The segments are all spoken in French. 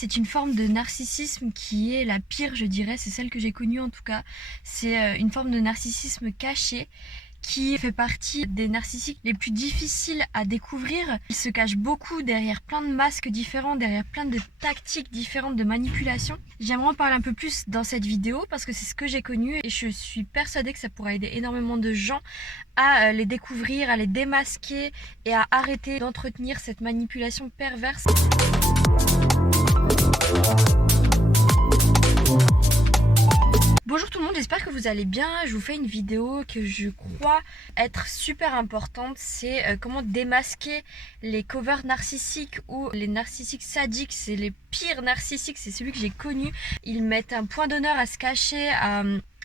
C'est une forme de narcissisme qui est la pire, je dirais, c'est celle que j'ai connue en tout cas. C'est une forme de narcissisme caché qui fait partie des narcissiques les plus difficiles à découvrir. Il se cache beaucoup derrière plein de masques différents, derrière plein de tactiques différentes de manipulation. J'aimerais en parler un peu plus dans cette vidéo parce que c'est ce que j'ai connu et je suis persuadée que ça pourra aider énormément de gens à les découvrir, à les démasquer et à arrêter d'entretenir cette manipulation perverse. Bonjour tout le monde, j'espère que vous allez bien. Je vous fais une vidéo que je crois être super importante. C'est comment démasquer les covers narcissiques ou les narcissiques sadiques. C'est les pires narcissiques, c'est celui que j'ai connu. Ils mettent un point d'honneur à se cacher, à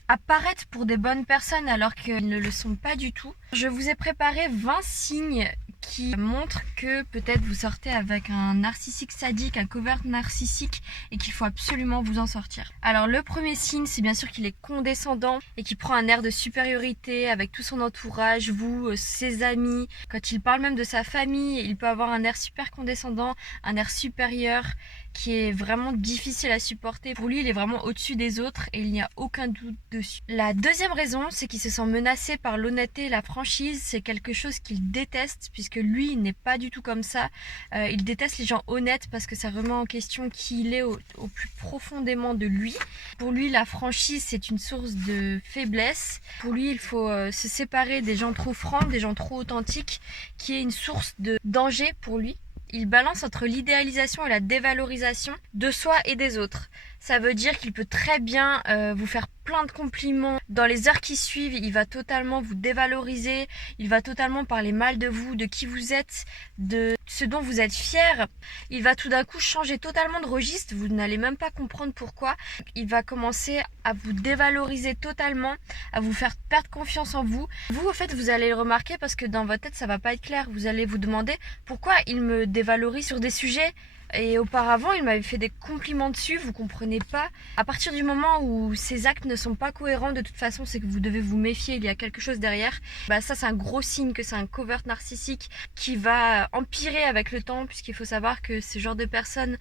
apparaître pour des bonnes personnes alors qu'ils ne le sont pas du tout. Je vous ai préparé 20 signes qui montrent que peut-être vous sortez avec un narcissique sadique, un covert narcissique et qu'il faut absolument vous en sortir. Alors le premier signe, c'est bien sûr qu'il est condescendant et qu'il prend un air de supériorité avec tout son entourage, vous, ses amis. Quand il parle même de sa famille, il peut avoir un air super condescendant, un air supérieur qui est vraiment difficile à supporter. Pour lui, il est vraiment au-dessus des autres et il n'y a aucun doute dessus. La deuxième raison, c'est qu'il se sent menacé par l'honnêteté et la franchise. C'est quelque chose qu'il déteste puisque lui, il n'est pas du tout comme ça. Il déteste les gens honnêtes parce que ça remet en question qui il est au plus profondément de lui. Pour lui, la franchise, c'est une source de faiblesse. Pour lui, il faut se séparer des gens trop francs, des gens trop authentiques, qui est une source de danger pour lui. Il balance entre l'idéalisation et la dévalorisation de soi et des autres. Ça veut dire qu'il peut très bien vous faire plein de compliments. Dans les heures qui suivent, il va totalement vous dévaloriser, il va totalement parler mal de vous, de qui vous êtes, de ce dont vous êtes fier. Il va tout d'un coup changer totalement de registre, vous n'allez même pas comprendre pourquoi. Il va commencer à vous dévaloriser totalement, à vous faire perdre confiance en vous. Vous, au fait, vous allez le remarquer parce que dans votre tête, ça va pas être clair. Vous allez vous demander pourquoi il me dévalorise sur des sujets et auparavant, il m'avait fait des compliments dessus, vous comprenez pas. À partir du moment où ces actes ne sont pas cohérents, de toute façon, c'est que vous devez vous méfier, il y a quelque chose derrière. Ça, c'est un gros signe que c'est un covert narcissique qui va empirer avec le temps, puisqu'il faut savoir que ce genre de personnes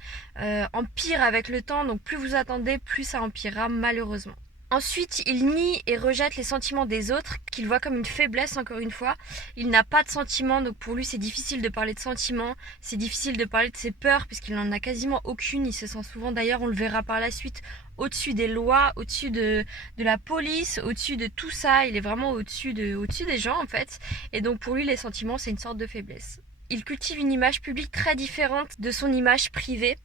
empirent avec le temps. Donc plus vous attendez, plus ça empirera malheureusement. Ensuite, il nie et rejette les sentiments des autres, qu'il voit comme une faiblesse encore une fois. Il n'a pas de sentiments, donc pour lui c'est difficile de parler de sentiments, c'est difficile de parler de ses peurs, puisqu'il n'en a quasiment aucune. Il se sent souvent, d'ailleurs on le verra par la suite, au-dessus des lois, au-dessus de la police, au-dessus de tout ça. Il est vraiment au-dessus des gens en fait. Et donc pour lui les sentiments c'est une sorte de faiblesse. Il cultive une image publique très différente de son image privée.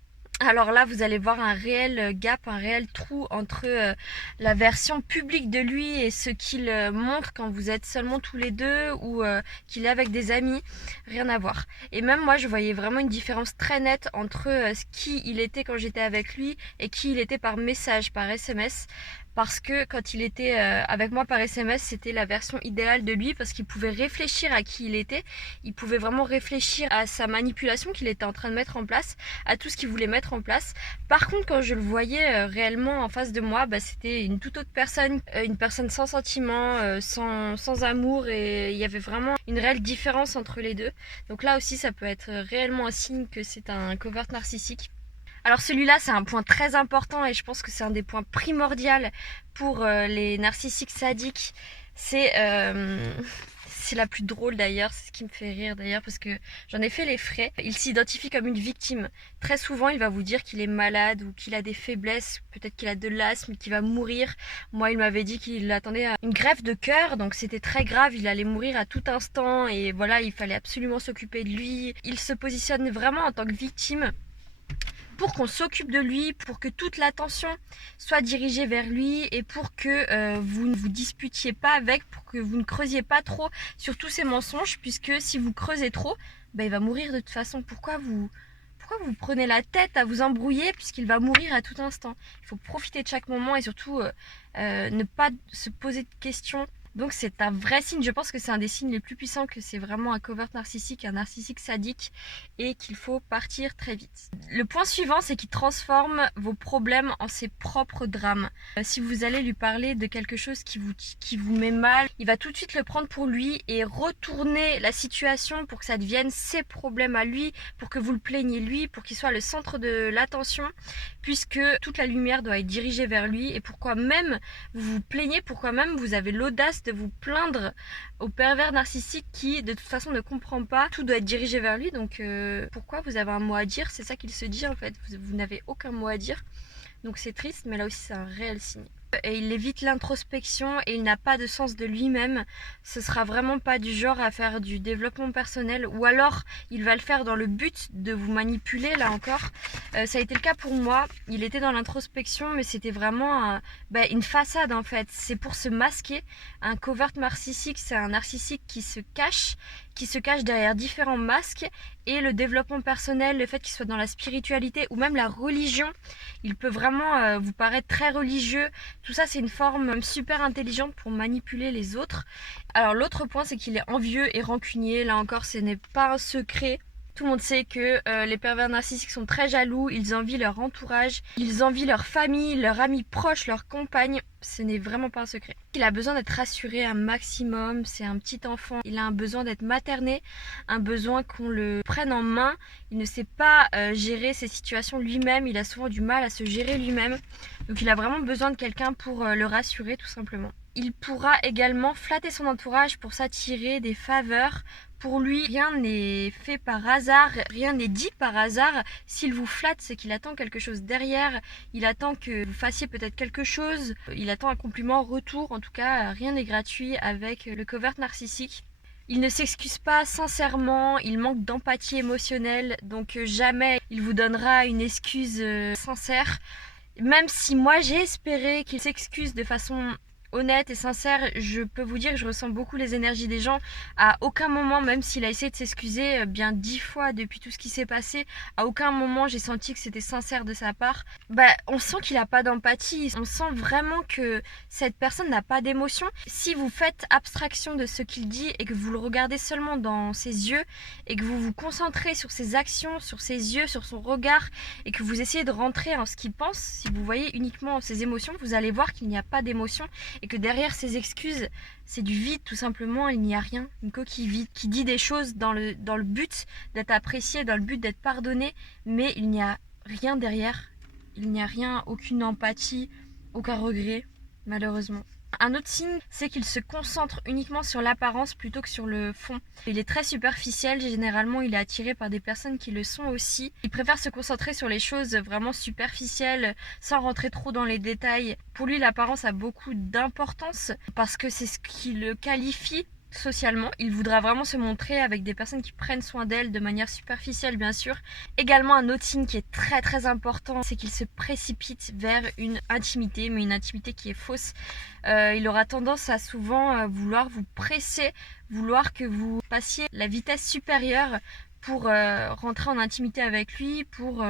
Alors là, vous allez voir un réel gap, un réel trou entre la version publique de lui et ce qu'il montre quand vous êtes seulement tous les deux ou qu'il est avec des amis. Rien à voir. Et même moi, je voyais vraiment une différence très nette entre qui il était quand j'étais avec lui et qui il était par message, par SMS. Parce que quand il était avec moi par SMS, c'était la version idéale de lui parce qu'il pouvait réfléchir à qui il était. Il pouvait vraiment réfléchir à sa manipulation qu'il était en train de mettre en place, à tout ce qu'il voulait mettre en place. Par contre, quand je le voyais réellement en face de moi, c'était une toute autre personne, une personne sans sentiment, sans amour, et il y avait vraiment une réelle différence entre les deux. Donc là aussi, ça peut être réellement un signe que c'est un covert narcissique. Alors celui-là, c'est un point très important et je pense que c'est un des points primordiaux pour les narcissiques sadiques. C'est la plus drôle d'ailleurs, c'est ce qui me fait rire d'ailleurs parce que j'en ai fait les frais. Il s'identifie comme une victime. Très souvent, il va vous dire qu'il est malade ou qu'il a des faiblesses, peut-être qu'il a de l'asthme, qu'il va mourir. Moi, il m'avait dit qu'il attendait à une greffe de cœur, donc c'était très grave, il allait mourir à tout instant et voilà, il fallait absolument s'occuper de lui. Il se positionne vraiment en tant que victime pour qu'on s'occupe de lui, pour que toute l'attention soit dirigée vers lui et pour que vous ne vous disputiez pas avec, pour que vous ne creusiez pas trop sur tous ces mensonges, puisque si vous creusez trop, il va mourir de toute façon. Pourquoi vous prenez la tête à vous embrouiller puisqu'il va mourir à tout instant? Il faut profiter de chaque moment et surtout ne pas se poser de questions Donc c'est un vrai signe, je pense que c'est un des signes les plus puissants, que c'est vraiment un covert narcissique, un narcissique sadique, et qu'il faut partir très vite. Le point suivant, c'est qu'il transforme vos problèmes en ses propres drames. Si vous allez lui parler de quelque chose qui vous met mal, il va tout de suite le prendre pour lui et retourner la situation pour que ça devienne ses problèmes à lui, pour que vous le plaigniez lui, pour qu'il soit le centre de l'attention, puisque toute la lumière doit être dirigée vers lui. Et pourquoi même vous vous plaignez, pourquoi même vous avez l'audace de vous plaindre au pervers narcissique qui de toute façon ne comprend pas, tout doit être dirigé vers lui. Donc pourquoi vous avez un mot à dire? C'est ça qu'il se dit en fait, vous n'avez aucun mot à dire. Donc c'est triste, mais là aussi c'est un réel signe. Et il évite l'introspection et il n'a pas de sens de lui-même. Ce sera vraiment pas du genre à faire du développement personnel, ou alors il va le faire dans le but de vous manipuler. Là encore, ça a été le cas pour moi. Il était dans l'introspection, mais c'était vraiment une façade en fait. C'est pour se masquer. Un covert narcissique, c'est un narcissique qui se cache derrière différents masques. Et le développement personnel, le fait qu'il soit dans la spiritualité ou même la religion, il peut vraiment vous paraître très religieux. Tout ça, c'est une forme super intelligente pour manipuler les autres. Alors l'autre point, c'est qu'il est envieux et rancunier. Là encore, ce n'est pas un secret. Tout le monde sait que les pervers narcissiques sont très jaloux, ils envient leur entourage, ils envient leur famille, leurs amis proches, leurs compagnes. Ce n'est vraiment pas un secret. Il a besoin d'être rassuré un maximum, c'est un petit enfant. Il a un besoin d'être materné, un besoin qu'on le prenne en main. Il ne sait pas gérer ses situations lui-même, il a souvent du mal à se gérer lui-même. Donc il a vraiment besoin de quelqu'un pour le rassurer tout simplement. Il pourra également flatter son entourage pour s'attirer des faveurs. Pour lui, rien n'est fait par hasard, rien n'est dit par hasard. S'il vous flatte, c'est qu'il attend quelque chose derrière. Il attend que vous fassiez peut-être quelque chose. Il attend un compliment en retour. En tout cas, rien n'est gratuit avec le covert narcissique. Il ne s'excuse pas sincèrement, il manque d'empathie émotionnelle. Donc jamais il vous donnera une excuse sincère. Même si moi j'ai espéré qu'il s'excuse de façon honnête et sincère, je peux vous dire que je ressens beaucoup les énergies des gens. À aucun moment, même s'il a essayé de s'excuser bien 10 fois depuis tout ce qui s'est passé, à aucun moment j'ai senti que c'était sincère de sa part. On sent qu'il n'a pas d'empathie, on sent vraiment que cette personne n'a pas d'émotion. Si vous faites abstraction de ce qu'il dit et que vous le regardez seulement dans ses yeux et que vous vous concentrez sur ses actions, sur ses yeux, sur son regard, et que vous essayez de rentrer en ce qu'il pense, si vous voyez uniquement ses émotions, vous allez voir qu'il n'y a pas d'émotion et que derrière ces excuses, c'est du vide tout simplement. Il n'y a rien, une coquille vide qui dit des choses dans le but d'être apprécié, dans le but d'être pardonné, mais il n'y a rien derrière, il n'y a rien, aucune empathie, aucun regret, malheureusement. Un autre signe, c'est qu'il se concentre uniquement sur l'apparence plutôt que sur le fond. Il est très superficiel, généralement il est attiré par des personnes qui le sont aussi. Il préfère se concentrer sur les choses vraiment superficielles, sans rentrer trop dans les détails. Pour lui, l'apparence a beaucoup d'importance parce que c'est ce qui le qualifie socialement. Il voudra vraiment se montrer avec des personnes qui prennent soin d'elle de manière superficielle, bien sûr. Également, un autre signe qui est très très important, c'est qu'il se précipite vers une intimité, mais une intimité qui est fausse. Il aura tendance à souvent vouloir vous presser, vouloir que vous passiez la vitesse supérieure pour rentrer en intimité avec lui, pour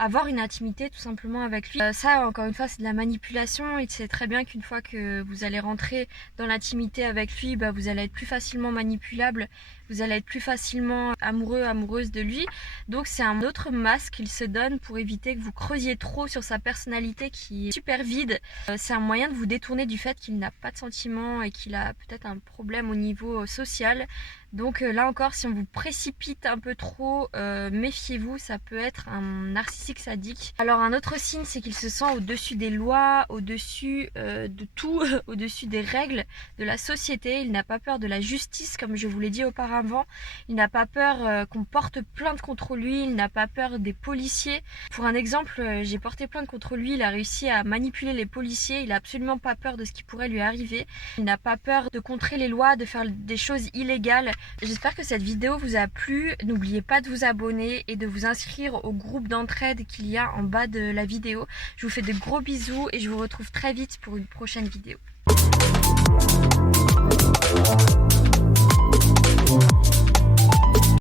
avoir une intimité tout simplement avec lui. Ça, encore une fois, c'est de la manipulation. Il sait très bien qu'une fois que vous allez rentrer dans l'intimité avec lui, vous allez être plus facilement manipulable, vous allez être plus facilement amoureux, amoureuse de lui. Donc c'est un autre masque qu'il se donne pour éviter que vous creusiez trop sur sa personnalité qui est super vide. C'est un moyen de vous détourner du fait qu'il n'a pas de sentiments et qu'il a peut-être un problème au niveau social. Donc là encore, si on vous précipite un peu trop, méfiez-vous, ça peut être un narcissique sadique. Alors un autre signe, c'est qu'il se sent au-dessus des lois, au-dessus de tout, au-dessus des règles de la société. Il n'a pas peur de la justice, comme je vous l'ai dit auparavant. Il n'a pas peur qu'on porte plainte contre lui, il n'a pas peur des policiers. Pour un exemple, j'ai porté plainte contre lui, il a réussi à manipuler les policiers, il n'a absolument pas peur de ce qui pourrait lui arriver. Il n'a pas peur de contrer les lois, de faire des choses illégales. J'espère que cette vidéo vous a plu. N'oubliez pas de vous abonner et de vous inscrire au groupe d'entraide qu'il y a en bas de la vidéo. Je vous fais de gros bisous et je vous retrouve très vite pour une prochaine vidéo.